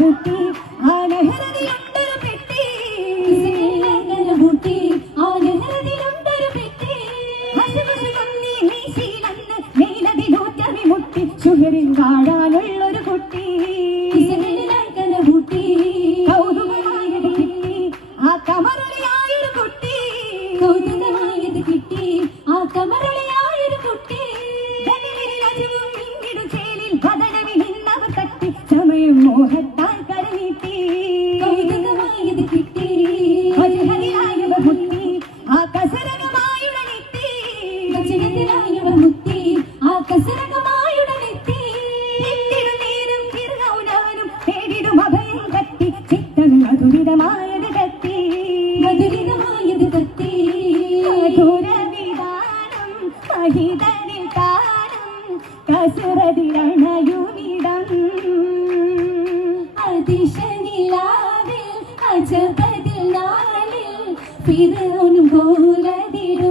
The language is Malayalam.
ബൂട്ടി ആ നെഹ്റതിലുണ്ടൊരു പെട്ടി ബൂട്ടി ആ നെഹ്റതിലുണ്ടൊരു പെട്ടി ഹസബുസുലി മീശിലന്ന് നീലതിലൂറ്റമി മുട്ടി ശുഹറിൻ കാണാനുള്ളൊരു കുട്ടി ബൂട്ടി കൗതുകമായത് കിട്ടി ആ കമറുളിയായൊരു കുട്ടി കൗതുകമായത് കിട്ടി ആ കമറുളിയായൊരു കുട്ടി സമയം മോഹത്താൽ കരനീട്ടി കൗതുകമായത് കിട്ടി വജഹദിലായവ മുത്തി ആ കസരകമായുടനെത്തി വജഹദിലായവ മുത്തി ആ കസരകമായുടനെത്തി നേരം ഫിർഔനവനും നേടിടും അഭയം കത്തി ചിത്തം മധുരിതമായത് കത്തി മധുരിതമായത് കത്തി മധുരവിധാനം മഹിതരിൽ താരം കസുരതിരണയുമിടം അതിശനിലാവിൽ അജബതിൽ നാളിൽ ഫിർഔൻ പോലതിരു